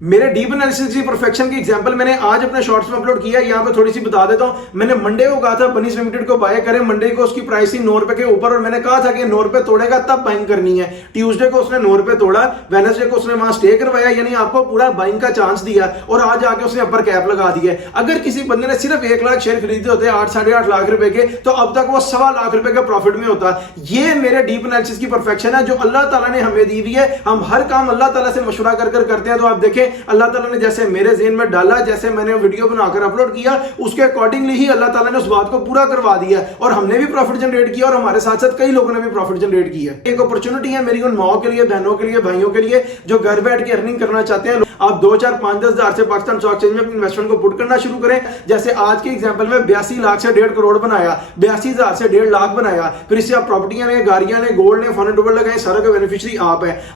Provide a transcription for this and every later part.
मेरे deep analysis की perfection की एग्जांपल मैंने आज अपने शॉर्ट्स में अपलोड किया है, यहाँ पे थोड़ी सी बता देता हूं। मैंने मंडे को कहा था बनीस लिमिटेड को बाय करें, मंडे को उसकी प्राइस थी 9 रुपए के ऊपर और मैंने कहा था कि 9 रुपए तोड़ेगा तब बाइंग करनी है। ट्यूसडे को उसने 9 रुपए तोड़ा, वेडनेसडे को उसने वहां स्टे करवाया, यानी आपको पूरा बाइंग का चांस दिया और आज आके उसने अपर कैप लगा दिया। अगर किसी बंदे ने सिर्फ 1 लाख शेयर खरीदे होते 8-8.5 लाख रुपए के, तो अब तक वो 1.25 लाख रुपए के प्रॉफिट में होता। ये मेरे डीप एनालिसिस की परफेक्शन है जो अल्लाह ताला ने हमें दी हुई है। हम हर काम अल्लाह ताला से मशवरा कर करते हैं। तो आप देखें अल्लाह ताला ने जैसे मेरे ज़हन में डाला, जैसे मैंने वीडियो बनाकर अपलोड किया, उसके अकॉर्डिंगली ही अल्लाह ताला ने उस बात को पूरा करवा दिया और हमने भी प्रॉफिट जनरेट किया और हमारे साथ साथ कई लोगों ने भी प्रॉफिट जनरेट किया। एक अपॉर्चुनिटी है मेरी उन माओ के लिए, बहनों के लिए, भाइयों के लिए जो घर बैठ के अर्निंग करना चाहते हैं। आप 2, 4, 5, 10 हजार से पाकिस्तान स्टॉक एक्सचेंज में अपनी इन्वेस्टमेंट को पुट करना शुरू करें। जैसे आज के एग्जांपल में 82 लाख से 1.5 करोड़ बनाया, 82,000 से 1.5 लाख बनाया, फिर इससे आप प्रॉपर्टियां ने, गाड़ियां ने, गोल्ड ने, फॉरेन डॉलर लगाए, सारा का बेनिफिशियरी आप है।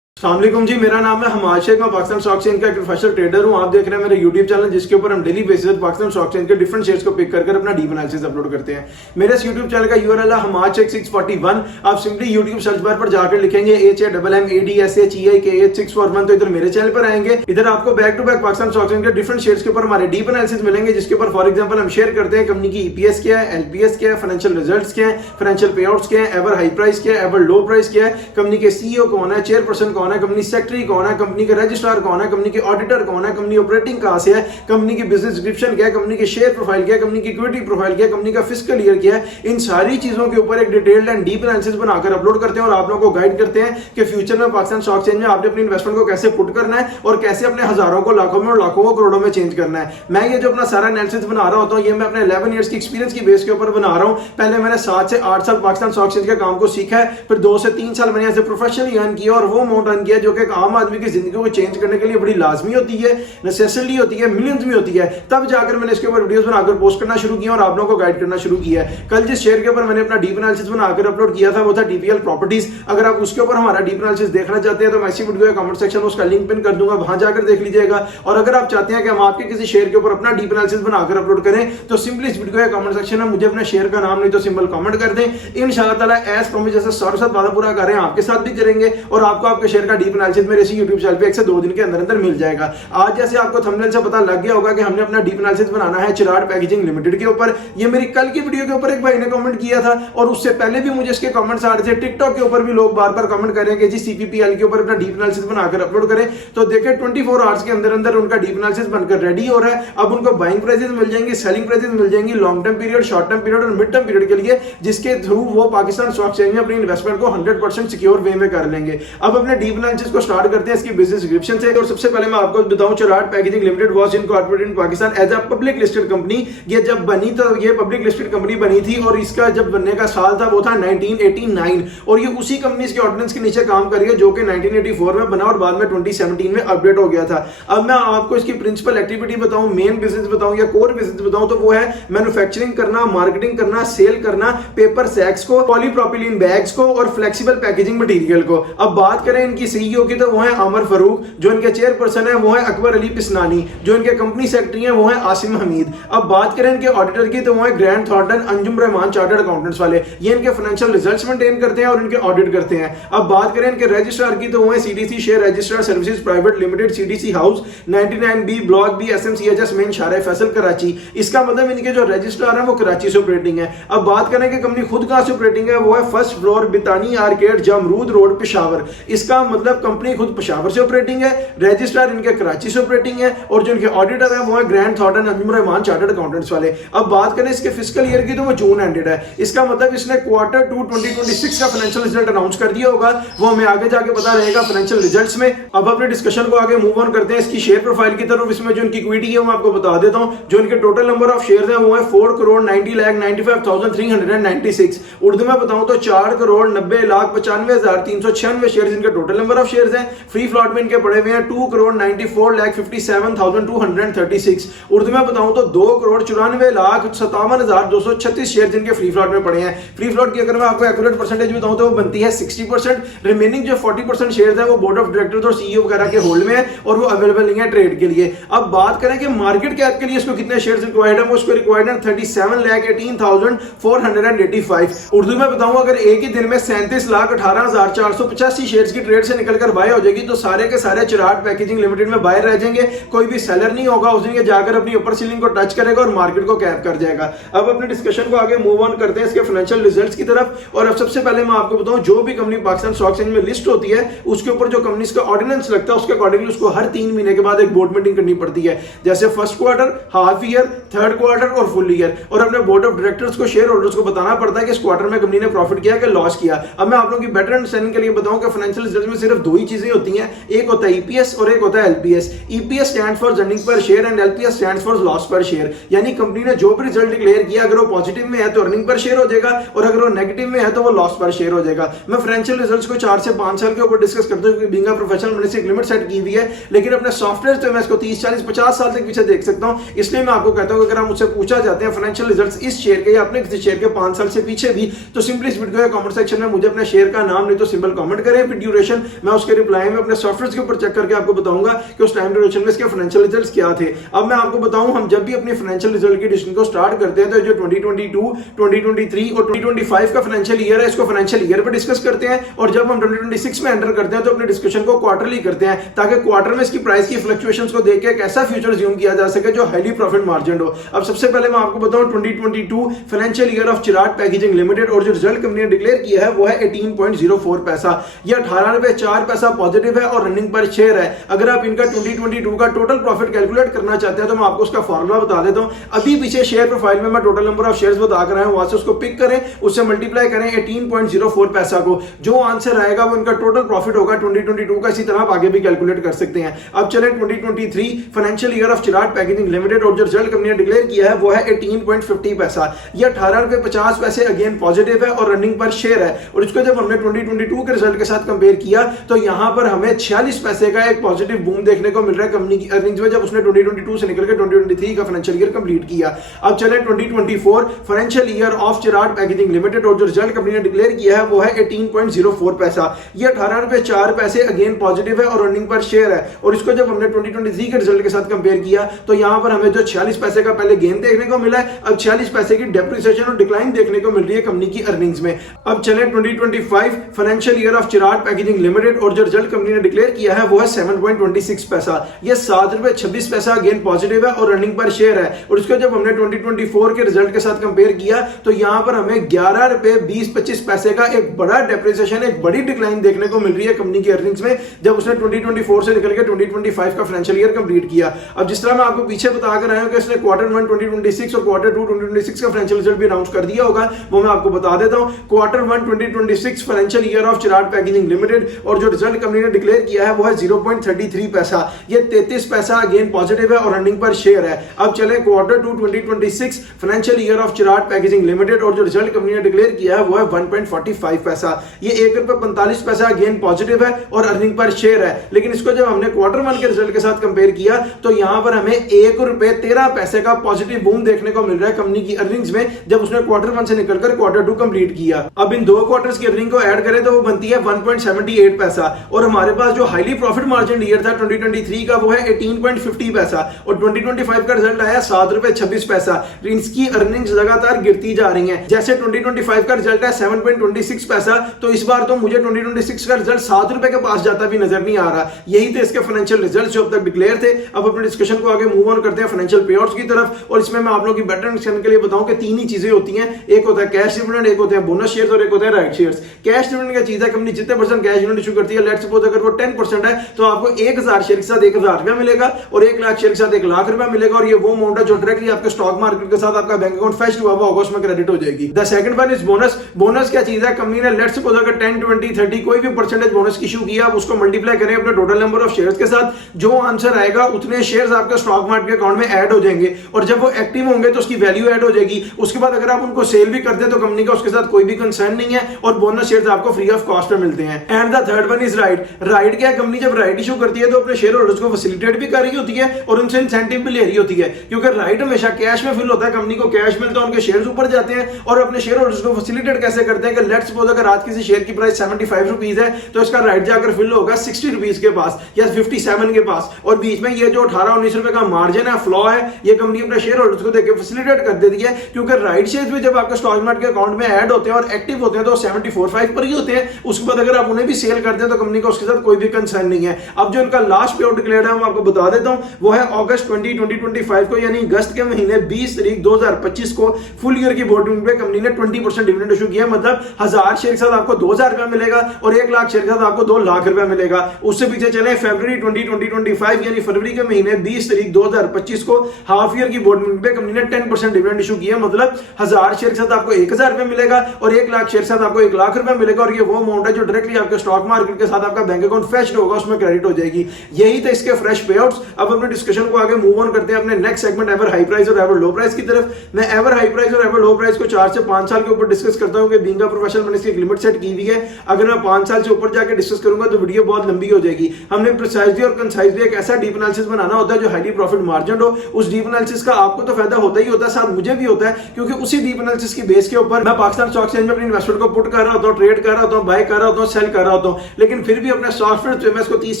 अस्सलाम वालेकुम जी, मेरा नाम है हमाद शेख, मैं पाकिस्तान स्टॉक एक्सचेंज का एक प्रोफेशनल ट्रेडर हूं। आप देख रहे हैं मेरे यूट्यूब चैनल जिसके ऊपर हम डेली बेसिस पर पाकिस्तान स्टॉक एक्सचेंज के डिफरेंट शेयर्स को पिक कर अपना डीप एनालिसिस अपलोड करते हैं। मेरे इस यूट्यूब चैनल का यूआरएल है हमाद शेख 641। आप सिंपली यूट्यूब सर्च बार पर जाकर लिखेंगे HAMMADSHEIK8641 तो इधर मेरे चैनल पर आएंगे। इधर आपको back to back Pakistan stock exchange के डिफरेंट शेयर्स के ऊपर हमारे डीप एनालिसिस मिलेंगे, जिसके ऊपर फॉर एग्जांपल हम शेयर करते हैं कंपनी की ईपीएस क्या है, एलपीएस क्या है, फाइनेंशियल रिजल्ट्स क्या है, फाइनेंशियल पे आउट्स क्या है, एवर हाई प्राइस क्या है, एवर लो प्राइस क्या है, कंपनी के सीईओ कौन है, चेयरपर्सन कौन है, कंपनी सेक्रेटरी कौन है, कंपनी का रजिस्ट्रार कौन है, कंपनी के ऑडिटर कौन है, कंपनी ऑपरेटिंग कहां से है, कंपनी की बिजनेस डिस्क्रिप्शन क्या है, कंपनी की शेयर प्रोफाइल क्या है, कंपनी की इक्विटी प्रोफाइल क्या है, कंपनी का फिस्कल ईयर क्या है। इन सारी चीजों के ऊपर एक डिटेल्ड एंड डीप एनालिसिस बनाकर अपलोड करते हैं और आप लोगों को गाइड करते हैं कि फ्यूचर में पाकिस्तान स्टॉक एक्सचेंज में आपने अपनी इन्वेस्टमेंट को कैसे पुट करना है और कैसे अपने हजारों को लाखों में और लाखों को करोड़ों में चेंज करना है। मैं ये जो अपना सारा एनालिसिस बना रहा होता हूं, ये मैं अपने 11 इयर्स की एक्सपीरियंस की बेस के ऊपर बना रहा हूं। पहले मैंने 7 से 8 साल पाकिस्तान स्टॉक एक्सचेंज के काम को सीखा है, फिर 2 से 3 साल मैंने ऐसे प्रोफेशनली अर्न किया और वो अमाउंट अर्न किया जो कि एक आम आदमी की जिंदगी को चेंज करने के लिए बड़ी लाजमी होती है, नेसेसरी होती है, मिलियंस में होती है। तब जाकर मैंने इसके ऊपर वीडियोस बनाकर पोस्ट करना शुरू किया और आप लोगों को गाइड करना शुरू किया है। कल जिस शेयर के ऊपर मैंने अपना डीप एनालिसिस बनाकर अपलोड किया था वो था टीपीएल प्रॉपर्टीज। अगर आप उसके ऊपर हमारा डीप एनालिसिस देखना चाहते हैं तो मैं इसी वीडियो के कमेंट सेक्शन में उसका लिंक पिन कर दूंगा, वहां जाकर देख लीजिएगा। और अगर आप चाहते हैं कि हम आपके किसी शेयर के ऊपर अपना डीप एनालिसिस बनाकर अपलोड करें तो सिंपली इस वीडियो के कमेंट सेक्शन में मुझे अपने शेयर का नाम नहीं तो सिंपल कमेंट कर दें। इंशाअल्लाह ताला एज प्रॉमिस जैसे सारे साथ वादा पूरा कर रहे हैं आपके साथ भी करेंगे और आपको आपके शेयर का डीप एनालिसिस मेरे इसी यूट्यूब चैनल पे 1 से 2 दिन के अंदर अंदर मिल जाएगा। आज जैसे आपको थंबनेल से पता लग गया होगा कि हमने अपना डीप एनालिसिस बनाना है चिराड पैकेजिंग लिमिटेड के ऊपर। ये मेरी कल की वीडियो के ऊपर एक भाई ने कमेंट किया था और उससे पहले भी मुझे इसके कमेंट्स आ रहे थे। टिकटॉक के ऊपर भी लोग बार बार कमेंट कर रहे हैं कि जी सीपीपीएल के ऊपर अपना डीप एनालिसिस बनाकर अपलोड करें। तो देखिए 24 आवर्स के अंदर अंदर उनका डीप एनालिसिस बनकर रेडी हो रहा है। अब उनको बाइंग प्राइसेस मिल जाएंगी, सेलिंग प्राइसेस मिल जाएंगी long term period, short term period और मिड टर्म पीरियड के लिए, जिसके थ्रू वो पाकिस्तान स्टॉक एक्सचेंज में अपनी इन्वेस्टमेंट को 100% सिक्योर वे में कर लेंगे। अब अपने डीप एनालिसिस को स्टार्ट करते हैं इसकी बिजनेस डिस्क्रिप्शन से। और सबसे पहले मैं आपको बताऊं Cherat packaging limited was incorporated in Pakistan as a public listed company. ये जब बनी तो ये पब्लिक लिस्टेड कंपनी बनी थी और इसका जब बनने का साल था वो था 1989 और ये उसी कंपनी के ऑर्डिनेंस के नीचे काम कर रही है जो कि 1984 में बना और बाद में 2017 में अपडेट हो गया था। अब मैं आपको इसकी प्रिंसिपल एक्टिविटी बताऊं, मेन बिजनेस बताऊं या कोर बिजनेस बताऊं तो वो है मैन्युफैक्चरिंग करना, मार्केटिंग करना, सेल करना पेपर सैक्स को, पॉलीप्रोपिलीन बैग्स को और फ्लेक्सिबल पैकेजिंग मटेरियल को। अब बात करें इनकी सीईओ की तो वो है आमिर फारूक, जो इनके चेयरपर्सन है वो है अकबर अली पिसनानी, जो इनके कंपनी सेक्रेटरी है वो है आसिम हमीद। अब बात करें इनके ऑडिटर की तो वो है grand Thornton Anjum Rahman chartered accountants वाले, ये इनके फाइनेंशियल रिजल्ट्स मेंटेन करते हैं और इनके ऑडिट करते हैं। अब बात करें इनके रजिस्ट्रार की तो वो है CDC share registrar services private limited, CDC house 99B block B SMCHS main Shahrah Faisal Karachi. इसका मतलब इनके जो रजिस्ट्रार है वो कराची से ऑपरेटिंग है। अब बात करें कि कंपनी खुद कहां से ऑपरेटिंग है, वो है first floor Bitani arcade Jamrud road Peshawar. इसका मतलब कंपनी खुद पेशावर से ऑपरेटिंग है, रजिस्ट्रार इनके कराची से ऑपरेटिंग है और जो इनके ऑडिटर है वो है grand Thornton Anjum Rahman chartered accountants वाले। अब बात करें इसके फिस्कल ईयर की तो वो जून एंडेड है। इसका मतलब इसने क्वार्टर 2 2026 का फाइनेंशियल रिजल्ट अनाउंस कर दिया होगा, वो हमें आगे जाके पता रहेगा फाइनेंशियल रिजल्ट्स में। अब अपने डिस्कशन को आगे मूव ऑन करते हैं इसकी शेयर प्रोफाइल की तरफ। इसमें जो इनकी इक्विटी है मैं आपको बता देता हूं। जो इनके टोटल नंबर ऑफ शेयर्स हैं वो है 4,90,95,396। उर्दू में बताऊं तो 4,90,95,396 शेयर्स इनके टोटल नंबर ऑफ शेयर्स हैं। फ्री फ्लॉट में इनके पड़े हुए हैं 2,94,57,236। उर्दू में बताऊं तो 2,94,57,236 शेयर्स इनके फ्री फ्लॉट में पड़े हैं। फ्री फ्लॉट की अगर मैं आपको एक्यूरेट परसेंटेज बताऊं तो वो बनती है 60%। रिमेनिंग जो 40% शेयर्स हैं वो बोर्ड ऑफ डायरेक्टर्स और सीईओ वगैरह के होल्ड में है और वो अवेलेबल नहीं है ट्रेड के लिए। अब बात करें कि मार्केट कैप के लिए इसको कितने शेयर्स रिक्वायर्ड है, वो इसको रिक्वायर्ड है 37,18,485। उर्दू में बताऊं अगर एक ही दिन में 37,18,485 शेयर्स की ट्रेड से निकलकर बाय हो जाएगी तो सारे के सारे चिराग पैकेजिंग लिमिटेड में बाय रह जाएंगे, कोई भी सेलर नहीं होगा, उस दिन जाकर अपनी अपर सीलिंग को टच करेगा और मार्केट को कैप कर जाएगा। अब अपने डिस्कशन को आगे मूव ऑन करते हैं इसके फाइनेंशियल रिजल्ट्स की तरफ। और अब सबसे पहले मैं आपको बताऊं, जो भी कंपनी पाकिस्तान स्टॉक एक्सचेंज में लिस्ट होती है उसके ऊपर जो कंपनी का ऑर्डिनेंस लगता है उसके अकॉर्डिंगली उसको हर 3 महीने के बाद एक बोर्ड मीटिंग करनी पड़ती है, जैसे first quarter, half year, third quarter और फुल ईयर। और अपने बोर्ड ऑफ डायरेक्टर्स को, शेयर होल्डर्स को बताना पड़ता है कि इस क्वार्टर में कंपनी ने प्रॉफिट किया कि लॉस किया। अब मैं आप लोगों की बेटर अंडरस्टैंडिंग के लिए बताऊं कि फाइनेंशियल रिजल्ट्स में सिर्फ 2 ही चीजें होती हैं, एक होता है ईपीएस और एक होता है LPS. EPS stands for earning per share and LPS stands for loss पर शेयर। यानी कंपनी ने जो भी रिजल्ट डिक्लेयर किया अगर वो पॉजिटिव में है तो अर्निंग पर शेयर हो जाएगा और अगर वो नेगेटिव में है तो वो लॉस पर शेयर हो जाएगा। मैं फाइनेंशियल रिजल्ट्स को 4 से 5 साल के ऊपर डिस्कस करता हूं, बीइंग अ प्रोफेशनल मैंने से एक लिमिट सेट की हुई है, लेकिन अपने सॉफ्टवेयर तो मैं इसको 30, 40, 50 साल तक पीछे देख सकता हूं। इसलिए मैं आपको कहता हूं कि अगर आप मुझसे पूछा जाते हैं फाइनेंशियल रिजल्ट्स इस शेयर के या अपने किसी शेयर के 5 साल से पीछे भी, तो सिंपली इस वीडियो के कमेंट सेक्शन में मुझे अपने शेयर का नाम नहीं तो सिंबल कमेंट करें, फिर ड्यूरेशन मैं उसके रिप्लाई में अपने सॉफ्टवेयर के ऊपर चेक करके आपको बताऊंगा कि उस टाइम ड्यूरेशन में इसके फाइनेंशियल रिजल्ट्स क्या थे। अब मैं आपको बताऊं, हम जब भी अपनी फाइनेंशियल रिजल्ट की डिस्कशन को स्टार्ट करते हैं तो जो 2022, 2023 और 2025 का फाइनेंशियल ईयर है इसको फाइनेंशियल ईयर पर डिस्कस करते हैं, और जब हम 2026 में एंटर करते हैं तो अपने डिस्कशन को क्वार्टरली करते हैं ताकि क्वार्टर में इसकी प्राइस की फ्लक्चुएशंस को देख के एक ऐसा फ्यूचर ज्यूम किया जा सके जो हाईली प्रॉफिट मार्जिन हो। अब सबसे पहले मैं आपको बताऊं 2022 financial year of Chirag packaging limited, और जो रिजल्ट कंपनी ने डिक्लेयर किया है वो है 18.04 पैसा। यह 18 रुपए 4 पैसा पॉजिटिव है और रनिंग पर शेयर है। अगर आप इनका 2022 का टोटल प्रॉफिट कैलकुलेट करना चाहते हैं तो मैं आपको उसका फॉर्मूला बता देता हूं। अभी पीछे शेयर प्रोफाइल में मैं टोटल नंबर ऑफ शेयर्स बता कर आया हूं, वहां से उसको पिक करें, उससे मल्टीप्लाई करें 18.04 पैसा को, जो आंसर आएगा वो इनका टोटल प्रॉफिट होगा 2022 का। इसी तरह आप आगे भी कैलकुलेट कर सकते हैं। अब चलें 2023 financial year of Chirag packaging limited, और जो रिजल्ट कंपनी ने डिक्लेयर किया है वो है 18.50 पैसा। यह 18 रुपए 50 पैसे अगेन पॉजिटिव है और रनिंग पर शेयर है। और इसको जब हमने 2022 के रिजल्ट के साथ कंपेयर किया तो यहां पर हमें 46 पैसे का एक पॉजिटिव बूम देखने को मिल रहा है कंपनी की अर्निंग्स में, जब उसने 2022 से निकल के 2023 का फाइनेंशियल ईयर कंप्लीट किया। अब चलें 2024 financial year of Chirag packaging limited, और जो रिजल्ट कंपनी ने डिक्लेयर किया है वो है 18.04 पैसा। यह 18 रुपए 4 पैसे अगेन पॉजिटिव है और रनिंग पर शेयर है। और इसको जब हमने 2023 के रिजल्ट के साथ कंपेयर किया तो यहां पर हमें जो 46 पैसे का पहले गेन देखने को मिला है, अब 46 पैसे की डेप्रिसिएशन और डिक्लाइन देखने को मिल रही है कंपनी की अर्निंग्स में। अब चले 2025 financial year of Chirag packaging limited, और जो रिजल्ट कंपनी ने डिक्लेयर किया है वो है 7.26 पैसा। यह 7 रुपए 26 पैसा अगेन पॉजिटिव है और रनिंग पर शेयर है। और इसको जब हमने 2024 के रिजल्ट के साथ कंपेयर किया तो यहां पर हमें 11 रुपए 20-25 पैसे का एक बड़ा डेप्रिसिएशन, एक बड़ी डिक्लाइन देखने को मिल रही है कंपनी की अर्निंग्स में, जब उसने 2024 से निकल के 2025 का फाइनेंशियल ईयर कंप्लीट किया। अब जिस तरह मैं आपको पीछे बता कर आया हूं कि इसने क्वार्टर 1 2026 और क्वार्टर 2 2026 का फाइनेंशियल रिजल्ट भी अनाउंस कर दिया होगा, वो मैं आपको बता देता हूं। Quarter 1 2026 financial year of Chirag packaging limited, और जो रिजल्ट कंपनी ने डिक्लेयर किया है वो है 0.33 पैसा। ये 33 पैसा अगेन पॉजिटिव है और रनिंग पर शेयर है। अब चले quarter 2 2026 financial year of Chirag packaging limited, और जो रिजल्ट कंपनी ने डिक्लेयर किया है वो है 1.45 पैसा। ये 1 रुपए 45 पैसा अगेन पॉजिटिव है और अर्निंग पर शेयर है। लेकिन इसको जब हमने क्वार्टर 1 के रिजल्ट के साथ कंपेयर किया तो यहां पर हमें 1 रुपए 13 पैसे का पॉजिटिव बूम देखने को मिल रहा है कंपनी की अर्निंग्स में, जब उसने क्वार्टर 1 से निकलकर क्वार्टर 2 कंप्लीट किया। अब इन 2 क्वार्टर्स की अर्निंग को ऐड करें तो वो बनती है 1.78 पैसा। और हमारे पास जो हाईली प्रॉफिट मार्जिन ईयर था 2023 का वो है 18.50 पैसा, और 2025 का रिजल्ट आया 7 रुपए 26 पैसा। इसकी अर्निंग्स लगातार गिरती जा रही हैं। जैसे 2025 का रिजल्ट है 7.26 पैसा, तो इस बार तो मुझे 2026 का रिजल्ट 7 रुपए के पास जाता भी नजर नहीं आ रहा। यही थे इसके फाइनेंशियल रिजल्ट्स जो अब तक डिक्लेयर थे। अब अपने डिस्कशन को आगे मूव ऑन करते हैं फाइनेंशियल पेआउट्स की तरफ, और इसमें मैं आप लोगों की बेटर अंडरस्टैंडिंग के लिए बताऊं कि 3 ही चीजें होती हैं, एक होता है कैश डिविडेंड, एक होते हैं बोनस शेयर्स और एक होते हैं राइट शेयर्स। कैश डिविडेंड क्या चीज है, कंपनी जितने परसेंट कैश डिविडेंड इशू करती है, लेट्स सपोज अगर वो 10% है तो आपको 1000 शेयर के साथ 1000 रुपया मिलेगा और 1 लाख शेयर के साथ 1 लाख रुपया मिलेगा, और ये वो अमाउंट है जो डायरेक्टली आपके स्टॉक मार्केट के साथ आपका बैंक अकाउंट फेच हुआ होगा उसमें क्रेडिट हो जाएगी। The second one is bonus. Bonus क्या चीज है, कंपनी ने लेट्स सपोज अगर 10, 20, 30 कोई भी परसेंटेज बोनस इशू किया, आप उसको मल्टीप्लाई करें अपने टोटल नंबर ऑफ शेयर्स के साथ, जो आंसर आएगा उतने शेयर्स आपके स्टॉक मार्केट के अकाउंट में ऐड हो जाएंगे, और जब वो एक्टिव होंगे तो उसकी वैल्यू ऐड हो जाएगी। उसके बाद अगर आप उनको सेल भी करते हैं तो कंपनी का उसके साथ कोई भी कंसर्न नहीं है, और बोनस शेयर्स आपको फ्री ऑफ कॉस्ट पे मिलते हैं। And the third one is right. Right क्या है, कंपनी जब राइट इशू करती है तो अपने शेयर होल्डर्स को फैसिलिटेट भी कर रही होती है और उनसे इंसेंटिव भी ले रही होती है, क्योंकि राइट हमेशा कैश में फिल होता है, कंपनी को कैश मिलता है, उनके शेयर्स ऊपर जाते हैं, और अपने शेयर होल्डर्स को फैसिलिटेट कैसे करते हैं कि लेट्स सपोज अगर आज किसी शेयर की प्राइस 75 रुपीस है तो इसका राइट जाकर फिल होगा 60 रुपीस के पास या 57 के पास, और बीच में ये जो 18-19 रुपए का मार्जिन है, फ्लॉ है, ये कंपनी अपने शेयर होल्डर्स को देकर फैसिलिटेट कर देती है, क्योंकि राइट शेयर्स भी जब आपके स्टॉक मार्केट के अकाउंट में ऐड होते हैं और एक्टिव होते हैं तो 74.5 पर ही होते हैं। उसके बाद अगर आप उन्हें भी सेल सेल करते हैं तो कंपनी को उसके साथ कोई भी कंसर्न नहीं है। अब जो इनका लास्ट पे आउट डिक्लेयर्ड है मैं आपको बता देता हूं, वो है अगस्त 2025 को, यानी अगस्त के महीने 20 तारीख 2025 को फुल ईयर की बोर्ड मीटिंग पे कंपनी ने 20% डिविडेंड इशू किया। मतलब 1000 शेयर के साथ आपको 2000 रुपया मिलेगा और 1 लाख शेयर के साथ आपको 2 लाख रुपया मिलेगा। उससे पीछे चले फरवरी 2025 यानी फरवरी के महीने 20 तारीख 2025 को हाफ ईयर की बोर्ड मीटिंग पे कंपनी ने 10% डिविडेंड इशू किया। मतलब 1000 शेयर के साथ आपको 1000 रुपया मिलेगा और 1 लाख शेयर के साथ आपको 1 लाख रुपया मिलेगा। और ये वो अमाउंट है जो डायरेक्टली आपके स्टॉक मार्केट के साथ आपका बैंक अकाउंट फेच्ड होगा, उसमें क्रेडिट हो जाएगी। यही थे इसके फ्रेश पे आउट्स। अब अपने डिस्कशन को आगे मूव ऑन करते हैं अपने next segment ever high price और एवर लो प्राइस की तरफ। मैं एवर हाई प्राइस और एवर लो प्राइस को 4 से 5 साल के ऊपर डिस्कस करता हूं कि बीइंग अ प्रोफेशनल मैंने इसकी लिमिट सेट की हुई है। अगर मैं 5 साल से ऊपर जाके डिस्कस करूंगा तो वीडियो बहुत लंबी हो जाएगी। हमने प्रिसाइजली और कंसाइजली एक ऐसा डीप एनालिसिस बनाना होता है जो हाईली प्रॉफिट मार्जिन हो। उस डीप एनालिसिस का आपको तो फायदा होता ही होता है, साथ मुझे भी होता है, क्योंकि उसी डीप एनालिसिस की बेस के ऊपर मैं पाकिस्तान स्टॉक एक्सचेंज में अपनी इन्वेस्टमेंट को पुट कर रहा होता हूं, ट्रेड कर रहा होता हूं, बाय कर रहा होता हूं, सेल कर रहा होता हूं। लेकिन फिर भी अपने सॉफ्टवेयर जो मैं इसको 30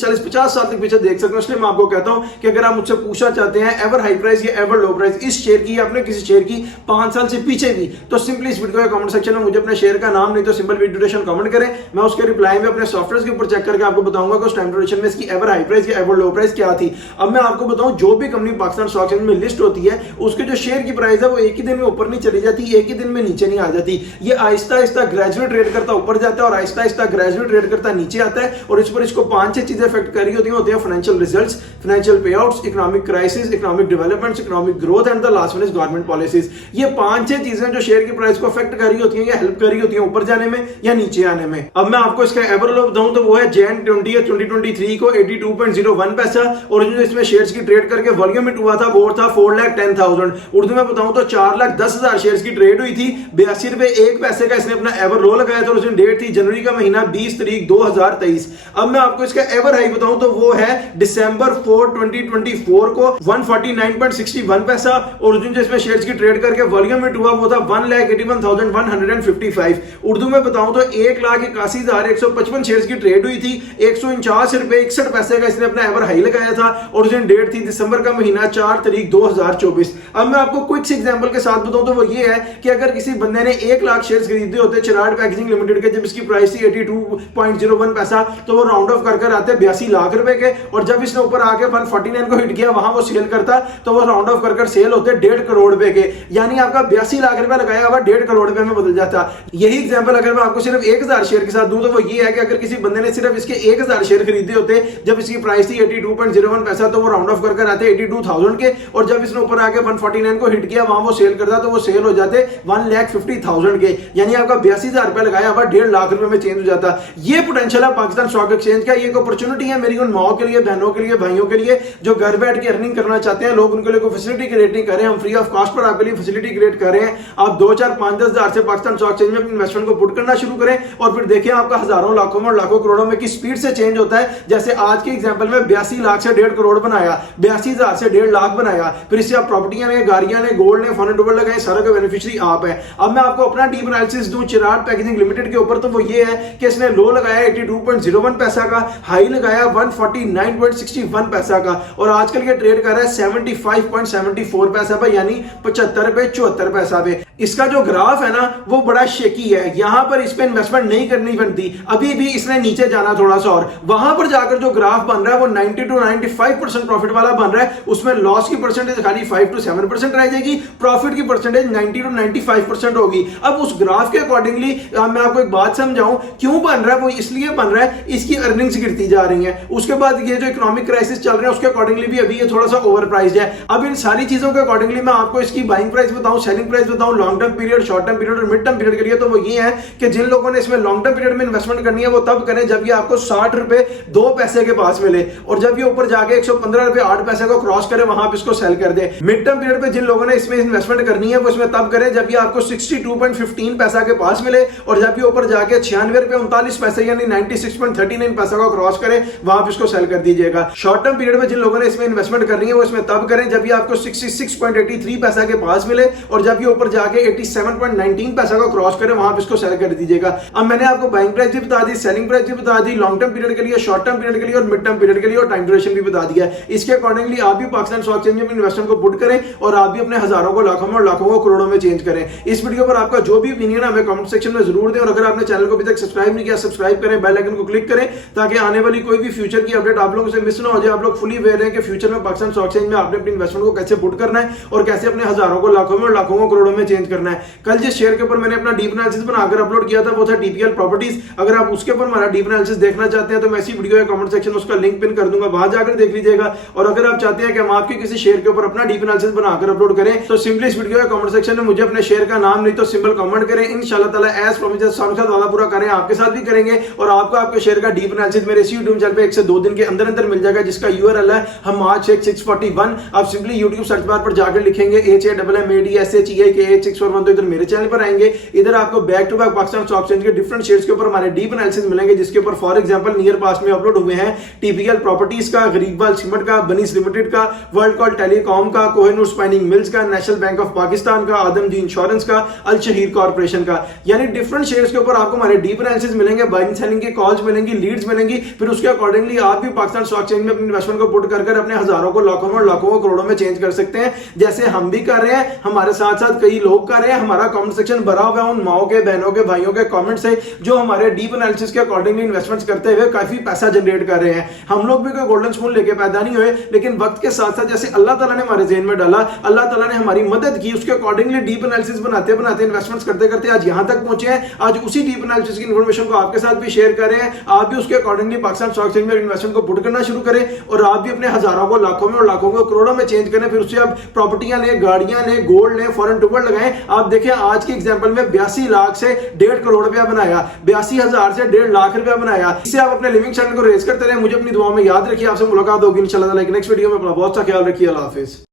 40 50 साल तक पीछे देख सकता हूं। इसलिए मैं आपको कहता हूं कि अगर आप मुझसे पूछना चाहते हैं एवर हाई प्राइस या एवर लो प्राइस इस शेयर की, अपने किसी शेयर की 5 साल से पीछे भी, तो सिंपली इस वीडियो के कमेंट सेक्शन में मुझे अपने शेयर का नाम नहीं तो सिंपल वीडियो ड्यूरेशन कमेंट करें। मैं उसके रिप्लाई में अपने सॉफ्टवेयर के ऊपर चेक करके आपको बताऊंगा कि उस टाइम ड्यूरेशन में इसकी एवर हाई प्राइस या एवर लो प्राइस क्या थी। अब मैं आपको बताऊं, जो भी कंपनी पाकिस्तान स्टॉक एक्सचेंज में लिस्ट होती है उसके जो शेयर की प्राइस है वो एक ही दिन में ऊपर नहीं चली जाती, एक ही दिन में नीचे नहीं आ जाती। ये आहिस्ता आहिस्ता ग्रेजुअली ट्रेड करता ऊपर जाता है और आहिस्ता आहिस्ता ग्रेजुअली ट्रेड करता नीचे आता है। और इस पर इसको 5-6 चीजें इफेक्ट कर रही होती हैं फाइनेंशियल रिजल्ट्स, फाइनेंशियल पे outs, economic crisis, economic developments, economic growth and the last one is government policies. ये 5-6 चीजें जो शेयर की प्राइस को अफेक्ट कर रही होती हैं या हेल्प कर रही होती हैं ऊपर जाने में या नीचे आने में। अब मैं आपको इसका एवर लो बताऊं तो वो है जैन 2023 को 82.01 पैसा, और जो इसमें शेयर्स की ट्रेड करके वॉल्यूम हिट हुआ था वो था 4,10,000। उर्दू में बताऊं तो 4,10,000 शेयर्स की ट्रेड हुई थी, 82 रुपए 1 पैसे का इसने अपना एवर लो लगाया था। और उसमें डेट थी जनवरी का महीना 20 तारीख 2023। अब मैं आपको इसका एवर हाई बताऊं तो वो है दिसंबर 4 2024 को 149.61 पैसा, और जिसमें शेयर्स की ट्रेड करके वॉल्यूम हिट हुआ वो था 1,81,155। उर्दू में बताऊं तो 1,81,155 शेयर्स की ट्रेड हुई थी, 149 रुपए 61 पैसे का इसने अपना एवर हाई लगाया था। और उसमें डेट थी दिसंबर का महीना 4 तारीख 2024। अब मैं आपको क्विक एग्जांपल के साथ बताऊं तो वो ये है कि अगर किसी बंदे ने 1 लाख शेयर्स खरीदे होते चिराड पैकेजिंग लिमिटेड के, जब इसकी प्राइस थी 82.01 पैसा, तो वो राउंड ऑफ कर आते 82 लाख रुपए के। और जब इसने ऊपर आके 149 को हिट किया वहां वो सेल करता तो वो राउंड ऑफ कर सेल होते 1.5 करोड़ रुपए के, यानी आपका 82 लाख रुपए लगाया हुआ 1.5 करोड़ रुपए में बदल जाता। यही एग्जांपल अगर मैं आपको सिर्फ 1000 शेयर के साथ दूं तो वो ये है कि अगर किसी बंदे ने सिर्फ इसके 1000 शेयर खरीदे होते जब इसकी प्राइस थी 82.01 पैसा, तो वो राउंड ऑफ कर आते 82,000 के। और जब इसने ऊपर आके 149 को हिट किया वहां वो सेल करता तो वो सेल हो जाते 1,50,000 के, यानी आपका 82,000 रुपए लगाया हुआ 1.5 लाख रुपए में चेंज हो जाता। ये पोटेंशियल है पाकिस्तान स्टॉक एक्सचेंज का। ये एक अपॉर्चुनिटी है मेरी उन माओ के लिए, बहनों के लिए, भाइयों के लिए जो घर बैठ के अर्निंग करना चाहते हैं। लोग उनके लिए कोई फैसिलिटी क्रिएट नहीं कर रहे हैं, हम फ्री ऑफ कॉस्ट पर आपके लिए फैसिलिटी क्रिएट कर रहे हैं। आप 2, 4, 5, 10 हजार से पाकिस्तान स्टॉक एक्सचेंज में अपनी इन्वेस्टमेंट को पुट करना शुरू करें और फिर देखिए आपका हजारों लाखों में और लाखों करोड़ों में किस स्पीड से चेंज होता है। जैसे आज के एग्जांपल में 82 लाख से 1.5 करोड़ बनाया, 82,000 से 1.5 लाख बनाया, फिर इससे आप प्रॉपर्टियां ने, गाड़ियां ने, गोल्ड ने, फॉरेन डॉलर लगाए, सारा का बेनिफिशियरी आप है। अब मैं आपको अपना डीप एनालिसिस दूं चिराग पैकेजिंग लिमिटेड के ऊपर, तो वो ये है कि इसने लो लगाया 82.01 पैसा का, हाई लगाया 149.61 पैसा का, और आजकल ये ट्रेड कर रहा है 75.74 पैसा पे, यानी 75 रुपए 74 पैसा पे। इसका जो ग्राफ है ना वो बड़ा शेकी है, यहां पर इस पे इन्वेस्टमेंट नहीं करनी बनती, अभी भी इसने नीचे जाना थोड़ा सा, और वहां पर जाकर जो ग्राफ बन रहा है वो 90 to 95% प्रॉफिट वाला बन रहा है। उसमें लॉस की परसेंटेज खाली 5 to 7% रह जाएगी, प्रॉफिट की परसेंटेज 90 to 95% होगी। अब उस ग्राफ के अकॉर्डिंगली मैं आपको एक बात समझाऊं क्यों बन रहा है, वो इसलिए बन रहा है इसकी अर्निंग्स गिरती जा रही हैं। उसके बाद ये जो इकोनॉमिक क्राइसिस चल रहा है उसके अकॉर्डिंगली भी अभी ये थोड़ा सा ओवर प्राइस्ड है। अब इन सारी चीजों के अकॉर्डिंगली मैं आपको इसकी बाइंग प्राइस बताऊं, सेलिंग प्राइस बताऊं, long term period, short term period और मिड टर्म पीरियड के लिए, तो वो ये है कि जिन लोगों ने इसमें लॉन्ग टर्म पीरियड में इन्वेस्टमेंट करनी है वो तब करें जब ये आपको 60 रुपए 2 पैसे के पास मिले, और जब ये ऊपर जाके 115 रुपए 8 पैसे को क्रॉस करे वहां पे इसको सेल कर दे। मिड टर्म पीरियड पे जिन लोगों ने इसमें इन्वेस्टमेंट करनी है वो इसमें तब करें जब ये आपको 62.15 पैसा के पास मिले, और जब ये ऊपर जाके 96 रुपए 39 पैसे यानी 96.39 पैसा को क्रॉस करे वहां पे इसको सेल कर दीजिएगा। शॉर्ट टर्म पीरियड में जिन लोगों ने इसमें इन्वेस्टमेंट करनी है वो इसमें तब करें जब ये आपको 66.83 पैसा के पास मिले, और जब ये ऊपर जाके 87.19 पैसा को क्रॉस करे वहां पे इसको सेल कर दीजिएगा। अब मैंने आपको बाइंग प्राइस भी बता दी, सेलिंग प्राइस भी बता दी, लॉन्ग टर्म पीरियड के लिए, शॉर्ट टर्म पीरियड के लिए और मिड टर्म पीरियड के लिए, और टाइम ड्यूरेशन भी बता दिया है। इसके अकॉर्डिंगली आप भी पाकिस्तान स्टॉक एक्सचेंज में इन्वेस्टमेंट को पुट करें और आप भी अपने हजारों को, लाखों में और लाखों को करोड़ों में चेंज करें। इस वीडियो पर आपका जो भी ओपिनियन है हमें कमेंट सेक्शन में जरूर दें, और अगर आपने चैनल को अभी तक सब्सक्राइब नहीं किया सब्सक्राइब करें, बेल आइकन को क्लिक करें ताकि आने वाली कोई भी फ्यूचर की अपडेट आप लोगों से मिस ना हो जाए। आप लोग फुली अवेयर हैं कि फ्यूचर में पाकिस्तान स्टॉक एक्सचेंज में आपने अपनी इन्वेस्टमेंट को कैसे पुट करना है और कैसे अपने हजारों को लाखों में और लाखों को करोड़ों में चेंज करना है। कल जिस शेयर के ऊपर मैंने अपना डीप एनालिसिस बनाकर अपलोड किया था वो था टीपीएल प्रॉपर्टीज। अगर आप उसके ऊपर हमारा डीप एनालिसिस देखना चाहते हैं तो मैं इसी वीडियो के कमेंट सेक्शन में उसका लिंक पिन कर दूंगा, वहां जाकर देख लीजिएगा। और अगर आप चाहते हैं कि हम आपके किसी शेयर के ऊपर अपना डीप एनालिसिस बनाकर अपलोड करें तो सिंपली इस वीडियो के कमेंट सेक्शन में मुझे अपने शेयर का नाम नहीं तो सिंबल कमेंट करें। इंशाल्लाह ताला एज प्रॉमिस साथ वादा पूरा करें, आपके साथ भी करेंगे और आपको आपके शेयर का डीप एनालिसिस मेरे इसी यूट्यूब चैनल पे 1 से 2 दिन के अंदर अंदर मिल जाएगा, जिसका यूआरएल है हमाद शेख 641। आप सिंपली यूट्यूब सर्च बार पर जाकर लिखेंगे HAMMADSHEIK8641 तो इधर मेरे चैनल पर आएंगे। इधर आपको back to back Pakistan stock exchange के डिफरेंट शेयर्स के ऊपर हमारे डीप एनालिसिस मिलेंगे, जिसके ऊपर फॉर एग्जांपल नियर पास्ट में अपलोड हुए हैं टीपीएल प्रॉपर्टीज का, गरीबवाल सीमेंट का, बनीस लिमिटेड का, वर्ल्ड कॉल टेलीकॉम का, कोहिनूर स्पाइनिंग मिल्स का, नेशनल बैंक ऑफ पाकिस्तान का, आदमजी इंश्योरेंस का, अल शहीर कॉर्पोरेशन का। यानी डिफरेंट शेयर्स के ऊपर आपको हमारे डीप एनालिसिस मिलेंगे, बाइंग सेलिंग के कॉल्स मिलेंगी, लीड्स मिलेंगी। फिर उसके अकॉर्डिंगली आप भी पाकिस्तान स्टॉक एक्सचेंज में अपनी इन्वेस्टमेंट को पुट कर अपने हजारों को लाखों में और लाखों को करोड़ों में चेंज कर सकते हैं, जैसे हम भी कर रहे हैं, हमारे साथ साथ कई लोग कर रहे हैं। हमारा कमेंट सेक्शन भरा हुआ है उन माओ के, बहनों के, भाइयों के कमेंट से जो हमारे डीप एनालिसिस के अकॉर्डिंगली इन्वेस्टमेंट्स करते हुए काफी पैसा जनरेट कर रहे हैं। हम लोग भी कोई गोल्डन स्पून लेके पैदा नहीं हुए, लेकिन वक्त के साथ साथ जैसे अल्लाह ताला ने हमारे ज़हन में डाला, अल्लाह ताला ने हमारी मदद की, उसके अकॉर्डिंगली डीप एनालिसिस बनाते बनाते इन्वेस्टमेंट्स करते करते आज यहां तक पहुंचे हैं। आज उसी डीप एनालिसिस की इन्फॉर्मेशन को आपके साथ भी शेयर कर रहे हैं। आप भी उसके अकॉर्डिंगली पाकिस्तान स्टॉक एक्सचेंज में इन्वेस्टमेंट को पुट करना शुरू करें और आप भी अपने हजारों को लाखों में और लाखों को करोड़ों में चेंज करें। फिर उससे आप प्रॉपर्टियां लें, गाड़ियां लें, गोल्ड लें, फॉरेन टूर लगाएं। आप देखें आज के एग्जांपल में 82 लाख से 1.5 करोड़ रुपया बनाया, 82,000 से 1.5 लाख रुपया बनाया। इससे आप अपने लिविंग स्टैंडर्ड को रेज करते रहे। मुझे अपनी दुआ में याद रखिए। आपसे मुलाकात होगी इंशाल्लाह। नेक्स्ट वीडियो में अपना बहुत सा ख्याल रखिए। अल्लाह हाफिज।